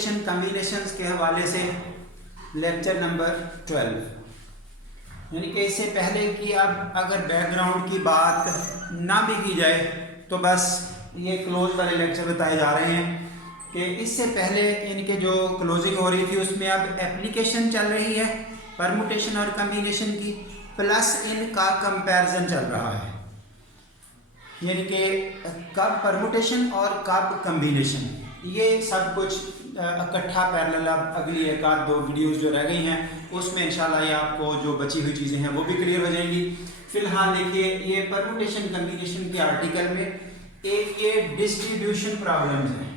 Permutation combinations के हवाले से लेक्चर नंबर 12। यानी कि इससे पहले कि अब अगर बैकग्राउंड की बात ना भी की जाए तो बस ये क्लोज वाले लेक्चर बताए जा रहे हैं कि इससे पहले इनके जो क्लोजिंग हो रही थी उसमें अब एप्लीकेशन चल रही है परमुटेशन और कम्बिनेशन की, प्लस इनका कंपैरिजन चल रहा है। यानी कि कब परमुटेशन और कब कम्बिनेशन, ये सब कुछ इकट्ठा पैरेलल अब अगली एक आध दो वीडियोस जो रह गई हैं उसमें इंशाल्लाह ये आपको जो बची हुई चीज़ें हैं वो भी क्लियर हो जाएंगी। फिलहाल देखिए ये परमुटेशन कम्बिनेशन के आर्टिकल में एक ये डिस्ट्रीब्यूशन प्रॉब्लम्स हैं,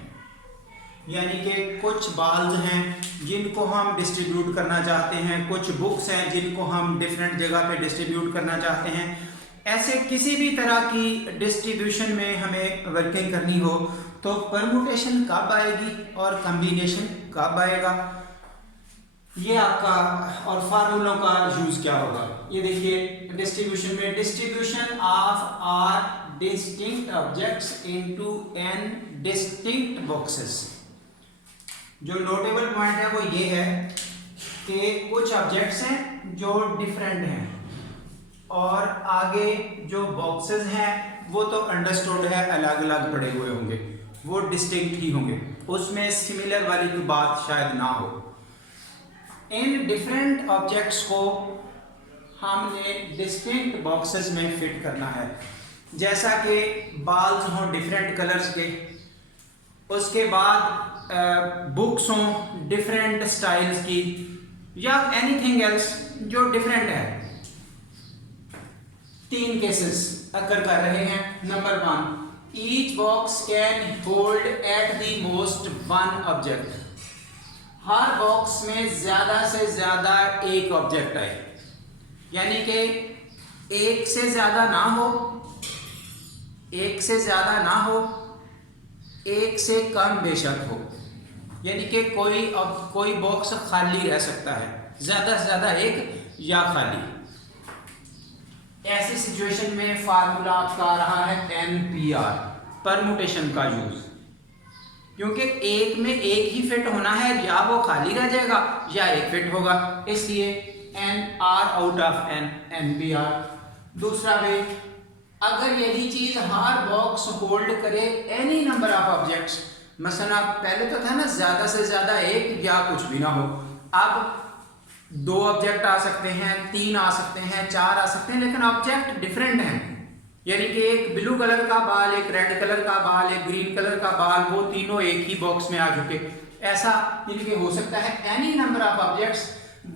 यानी कि कुछ बाल्स हैं जिनको हम डिस्ट्रीब्यूट करना चाहते हैं, कुछ बुक्स हैं जिनको हम डिफरेंट जगह पे डिस्ट्रीब्यूट करना चाहते हैं। ऐसे किसी भी तरह की डिस्ट्रीब्यूशन में हमें वर्किंग करनी हो तो परमुटेशन कब आएगी और कम्बिनेशन कब आएगा, ये आपका और फार्मूलों का यूज क्या होगा। ये देखिए डिस्ट्रीब्यूशन में distribution of R distinct objects into n distinct boxes. जो नोटेबल पॉइंट है वो ये है कि कुछ ऑब्जेक्ट्स हैं जो डिफरेंट हैं और आगे जो बॉक्सेस हैं वो तो अंडरस्टूड है अलग अलग पड़े हुए होंगे, वो डिस्टिंक्ट ही होंगे, उसमें सिमिलर वाली कोई बात शायद ना हो। इन डिफरेंट ऑब्जेक्ट्स को हमने डिस्टिंक्ट बॉक्सेस में फिट करना है, जैसा कि बाल्स हों डिफरेंट कलर्स के, उसके बाद बुक्स हों डिफरेंट स्टाइल्स की, या एनीथिंग एल्स जो डिफरेंट है। तीन केसेस अकर कर रहे हैं। Number 1, each box can hold at the most one object. Her box में ज्यादा से ज्यादा एक ऑब्जेक्ट आए, यानी कि एक से ज्यादा ना हो, एक से ज्यादा ना हो, एक से कम बेशक हो, यानी कि कोई बॉक्स खाली रह सकता है, ज्यादा से ज्यादा एक या खाली। ऐसी सिचुएशन में फार्मूला आपका आ रहा है NPR, परमुटेशन का यूज, क्योंकि एक में एक ही फिट होना है, या वो खाली रह जाएगा या एक फिट होगा, इसलिए NR out of N, NPR। दूसरा वे, अगर यही चीज हर बॉक्स होल्ड करे एनी नंबर ऑफ ऑब्जेक्ट्स, मसलन आप पहले तो था ना ज्यादा से ज्यादा एक या कुछ भी ना हो, अब 2 ऑब्जेक्ट आ सकते हैं, 3 आ सकते हैं, 4 आ सकते हैं, लेकिन ऑब्जेक्ट डिफरेंट हैं। यानी कि एक ब्लू कलर का बाल, एक रेड कलर का बाल, एक ग्रीन कलर का बाल, वो तीनों एक ही बॉक्स में आ चुके। ऐसा यानी कि हो सकता है any number of objects,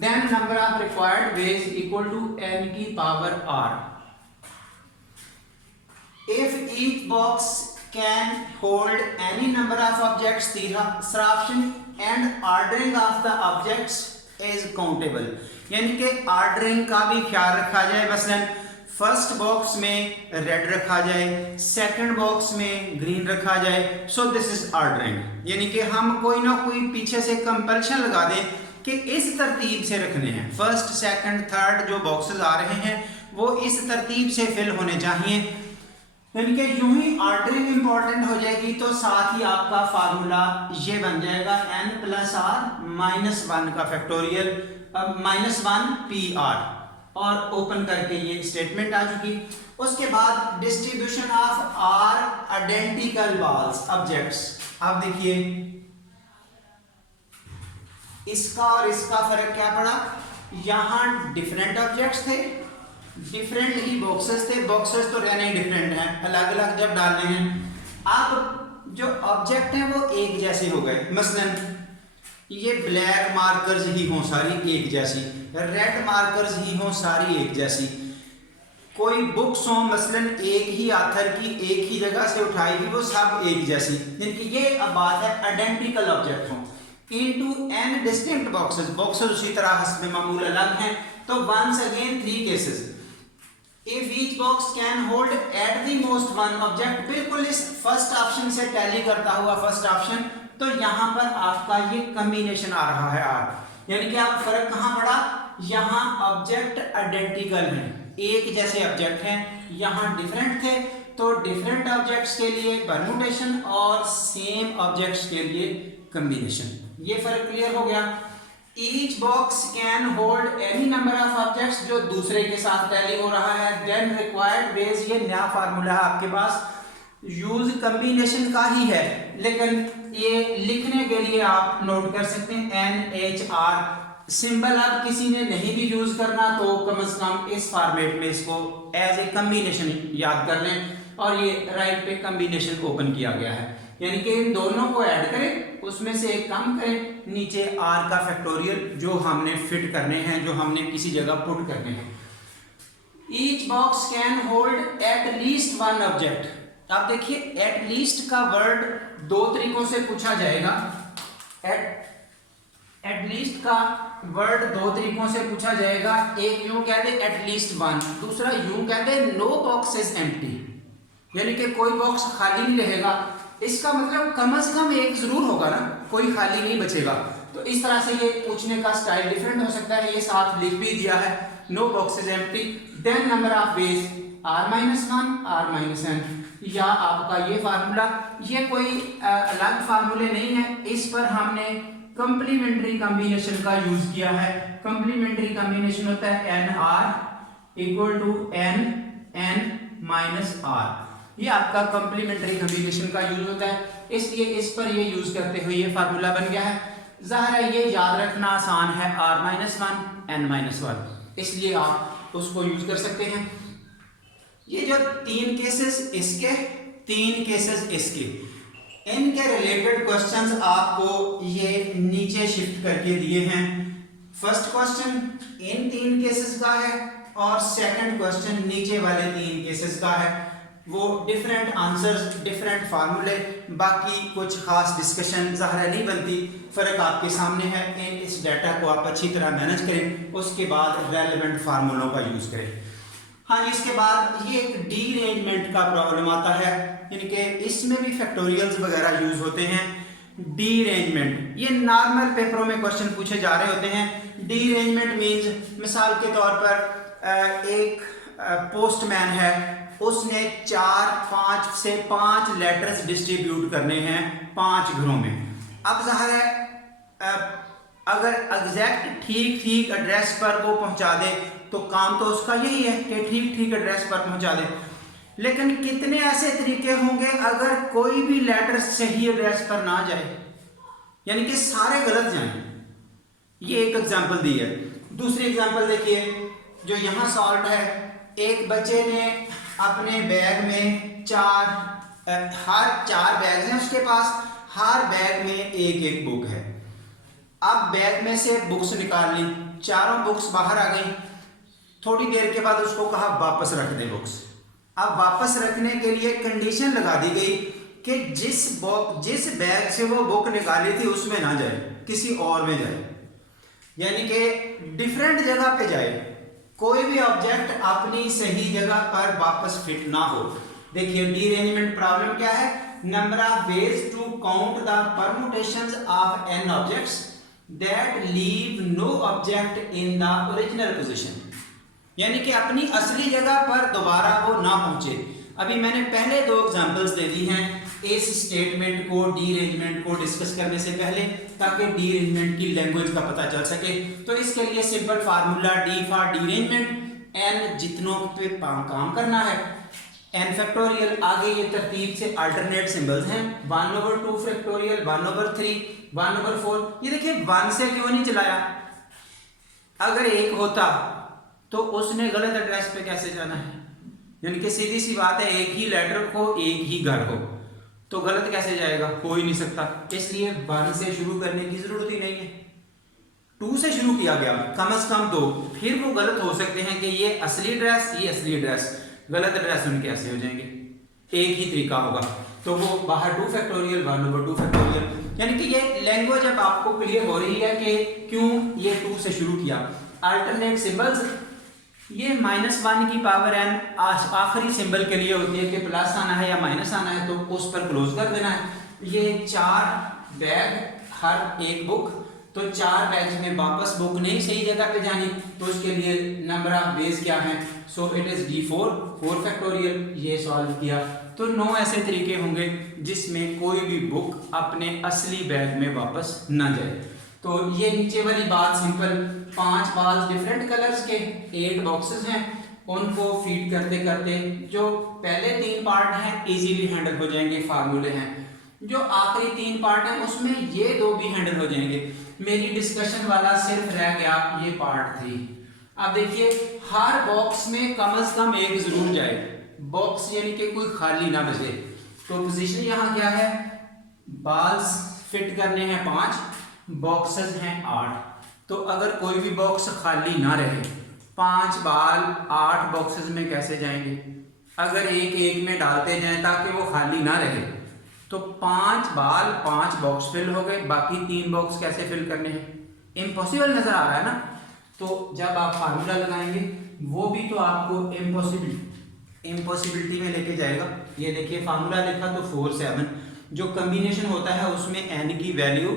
then number of required ways equal to n की power r। If each box can hold any number of objects, तीसरा option, and ordering of the objects is countable, यानी कि ordering का भी ख्याल रखा जाए। मसलन फर्स्ट बॉक्स में रेड रखा जाए, सेकंड बॉक्स में ग्रीन रखा जाए, सो दिस इज ऑर्डरिंग। यानी कि हम कोई ना कोई पीछे से कंपल्शन लगा दें कि इस तरतीब से रखने हैं, फर्स्ट सेकंड थर्ड जो बॉक्सेस आ रहे हैं वो इस तरतीब से फिल होने चाहिए। यानी कि यूं ही ऑर्डरिंग इंपॉर्टेंट हो जाएगी तो साथ ही आपका फार्मूला ये बन जाएगा n+r-1 का फैक्टोरियल -1 PR, और ओपन करके ये स्टेटमेंट आ चुकी। उसके बाद distribution of r identical balls objects. अब देखिए इसका और इसका फर्क क्या पड़ा, यहां डिफरेंट ऑब्जेक्ट्स थे, डिफरेंट ही बॉक्सेस थे, बॉक्सेस तो रहने ही डिफरेंट हैं, अलग अलग जब डालने हैं। अब जो ऑब्जेक्ट हैं वो एक जैसे हो गए, मसलन ये ब्लैक मार्कर्स ही हों सारी एक जैसी, रेड मार्कर्स ही हों सारी एक जैसी, कोई बुक्स हों मसलन एक ही ऑथर की एक ही जगह से उठाई हुई वो सब एक जैसी, यानी ये अब बात है आइडेंटिकल ऑब्जेक्ट हों into n distinct boxes, boxes उसी तरह हस्ब मामूल अलग हैं। तो once again 3 cases, if each box can hold at the most one object, बिल्कुल इस फर्स्ट ऑप्शन से टैली करता हुआ फर्स्ट ऑप्शन, तो यहां पर आपका ये कॉम्बिनेशन आ रहा है R, यानी कि आप फर्क कहां पड़ा, यहां ऑब्जेक्ट आइडेंटिकल हैं, एक जैसे ऑब्जेक्ट हैं, यहां डिफरेंट थे, तो डिफरेंट ऑब्जेक्ट्स के लिए परम्यूटेशन और सेम ऑब्जेक्ट्स के लिए कम्बिनेशन। ये फर्क क्लियर हो गया। Each box can hold any number of objects, जो दूसरे के साथ टैली हो रहा है। देन रिक्वायर्ड वेज, ये नया फार्मूला है आपके पास, यूज कम्बिनेशन का ही है, लेकिन ये लिखने के लिए आप नोट कर सकते हैं NHR सिंबल। अब किसी ने नहीं भी यूज करना तो कम से कम इस फॉर्मेट में इसको एज ए कम्बिनेशन याद कर लें, और ये राइट पे कम्बिनेशन ओपन किया गया है, यानी कि इन दोनों को ऐड करें, उसमें से एक कम करें, नीचे R का फैक्टोरियल जो हमने फिट करने हैं, जो हमने किसी जगह पुट करने हैं। Each box can hold at least one object. अब देखिए एट लीस्ट का वर्ड दो तरीकों से पूछा जाएगा। एट लीस्ट का वर्ड दो तरीकों से पूछा जाएगा। एक यूं कह दे एट लीस्ट वन, दूसरा यूं कह they know box is empty, यानी कि कोई बॉक्स खाली नहीं रहेगा। इसका मतलब कम से कम एक जरूर होगा ना, कोई खाली नहीं बचेगा। तो इस तरह से ये पूछने का स्टाइल डिफरेंट हो सकता है। ये साथ लिख भी दिया है, no box is empty, then number of ways R-1 R-n, या आपका ये फार्मूला। ये कोई अलग फार्मूले नहीं है, इस पर हमने कंप्लीमेंट्री कॉम्बिनेशन का यूज किया है। कंप्लीमेंट्री कॉम्बिनेशन होता है NR इक्वल टू N-R, ये आपका कंप्लीमेंट्री कॉम्बिनेशन का यूज होता है, इसलिए इस पर ये यूज करते हुए ये फार्मूला बन गया है। जाहिर है ये याद रखना आसान है, R-1 N-1, इसलिए आप उसको यूज कर सकते हैं। ये जो तीन केसेस इसके, तीन केसेस इसके, इनके रिलेटेड क्वेश्चंस आपको ये नीचे शिफ्ट करके दिए हैं। फर्स्ट क्वेश्चन इन तीन केसेस का है और सेकंड क्वेश्चन नीचे वाले तीन केसेस का है। वो डिफरेंट आंसर्स, डिफरेंट फार्मूले, बाकी कुछ खास डिस्कशन ज़ाहिर नहीं बनती। फ़र्क आपके सामने है। इस डाटा को आप अच्छी तरह मैनेज करें, उसके बाद रेलेवेंट फार्मूलों का यूज़ करें। हाँ जी, इसके बाद ये एक डीअरेंजमेंट का प्रॉब्लम आता है, इनके इसमें भी फैक्टोरियल्स वगैरह यूज होते हैं। डीअरेंजमेंट ये नॉर्मल पेपरों में क्वेश्चन पूछे जा रहे होते हैं। डीअरेंजमेंट मींस मिसाल के तौर पर एक पोस्टमैन है, उसने 5 से 5 लेटर्स डिस्ट्रीब्यूट करने हैं 5 घरों में। अब ज़ाहिर है अगर एग्जैक्ट ठीक एड्रेस पर वो पहुंचा दे तो काम तो उसका यही है कि ठीक एड्रेस पर पहुंचा दे, लेकिन कितने ऐसे तरीके होंगे अगर कोई भी लेटर सही एड्रेस पर ना जाए, यानी कि सारे गलत जाएं। ये एक एग्जांपल दी है। दूसरी एग्जांपल देखिए जो यहाँ सॉल्व है। एक बच्चे ने अपने बैग में हर 4 बैग हैं उसके पास, हर बैग में एक बुक है। अब बैग में से बुक्स निकाल ली, चारों बुक्स बाहर आ गई। थोड़ी देर के बाद उसको कहा वापस रख दे बुक्स। अब वापस रखने के लिए कंडीशन लगा दी गई कि जिस बैग से वो बुक निकाली थी उसमें ना जाए, किसी और में जाए, यानी कि डिफरेंट जगह पे जाए। कोई भी ऑब्जेक्ट अपनी सही जगह पर वापस फिट ना हो। देखिए डीअरेंजमेंट प्रॉब्लम क्या है, number of ways to count the permutations of n objects that leave no object in the original position, यानी कि अपनी असली जगह पर दोबारा वो ना पहुंचे। अभी मैंने पहले 2 एग्जांपल्स दे दी हैं इस स्टेटमेंट को, डीअरेंजमेंट को डिस्कस करने से पहले, ताकि डीअरेंजमेंट की लैंग्वेज का पता चल सके। तो इसके लिए simple formula D for derangement, n जितनों पे काम करना है, एन फैक्टोरियल। आगे ये तरतीब से अल्टरनेट सिंबल्स हैं, 1/2 फैक्टोरियल, 1/3, 1/4। ये देखिए 1 से क्यों नहीं चलाया, अगर 1 होता तो उसने गलत एड्रेस पे कैसे जाना है, यानी कि सीधी सी बात है, एक ही लेटर को एक ही घर हो तो गलत कैसे जाएगा, हो ही नहीं सकता। इसलिए 1 से शुरू करने की जरूरत ही नहीं है, 2 से शुरू किया गया, कम से कम 2। फिर वो गलत हो सकते हैं कि ये असली एड्रेस, ये असली एड्रेस, गलत एड्रेस उनके कैसे हो जाएंगे, एक ही तरीका होगा। तो वो बाहर 2 फैक्टोरियल, 1/2 फैक्टोरियल, यानी कि ये लैंग्वेज अब आपको क्लियर हो रही है कि क्यों ये 2 से शुरू किया। अल्टरनेट सिंबल्स, ये -1 की पावर n आखिरी सिंबल के लिए होती है कि प्लस आना है या माइनस आना है, तो उस पर क्लोज कर देना है। ये 4 बैग, हर एक बुक, तो 4 बैग्स में वापस बुक नहीं सही जगह पे जानी, तो उसके लिए नंबर ऑफ वेज क्या है, so it is D4 factorial. ये सॉल्व किया तो 9 ऐसे तरीके होंगे जिसमें कोई भी बुक अपने असली बैग में वापस ना जाए। तो ये नीचे वाली बात सिंपल, 5 बाल्स डिफरेंट कलर्स के 8 बॉक्सेस हैं, उनको फीड करते करते जो पहले 3 पार्ट हैं इजीली हैंडल हो जाएंगे, फार्मूले हैं। जो आखिरी 3 पार्ट हैं उसमें ये 2 भी हैंडल हो जाएंगे। मेरी डिस्कशन वाला सिर्फ रह गया ये पार्ट 3। अब देखिए हर बॉक्स में कम से कम एक जरूर जाए, बॉक्स यानी कि कोई खाली ना बचे। तो पोजीशन यहाँ क्या है, बाल्स फिट करने हैं 5, बॉक्सेस हैं 8। तो अगर कोई भी बॉक्स खाली ना रहे, 5 बाल 8 बॉक्सेस में कैसे जाएंगे? अगर एक एक में डालते जाएं ताकि वो खाली ना रहे, तो 5 बाल 5 बॉक्स फिल हो गए, बाकी 3 बॉक्स कैसे फिल करने हैं? इम्पॉसिबल नजर आ रहा है ना। तो जब आप फार्मूला लगाएंगे वो भी तो आपको इम्पॉसिबिलिटी में लेके जाएगा। ये देखिए फार्मूला लिखा तो 4 7, जो कम्बिनेशन होता है उसमें n की वैल्यू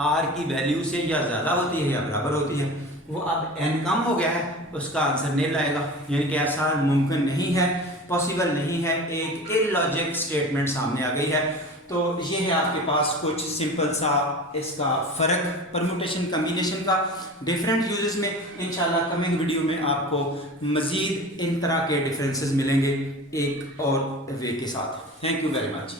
r की वैल्यू से या ज़्यादा होती है या बराबर होती है। वो अब n कम हो गया है, उसका आंसर नहीं लाएगा, यानी कि ऐसा मुमकिन नहीं है, पॉसिबल नहीं है, एक इलॉजिक स्टेटमेंट सामने आ गई है। तो ये है आपके पास कुछ सिंपल सा इसका फ़र्क परमुटेशन कम्बिनेशन का डिफरेंट यूजेस में। इंशाल्लाह कमिंग वीडियो में आपको मज़ीद इन तरह के डिफरेंसेस मिलेंगे एक और वे के साथ। Thank you very much.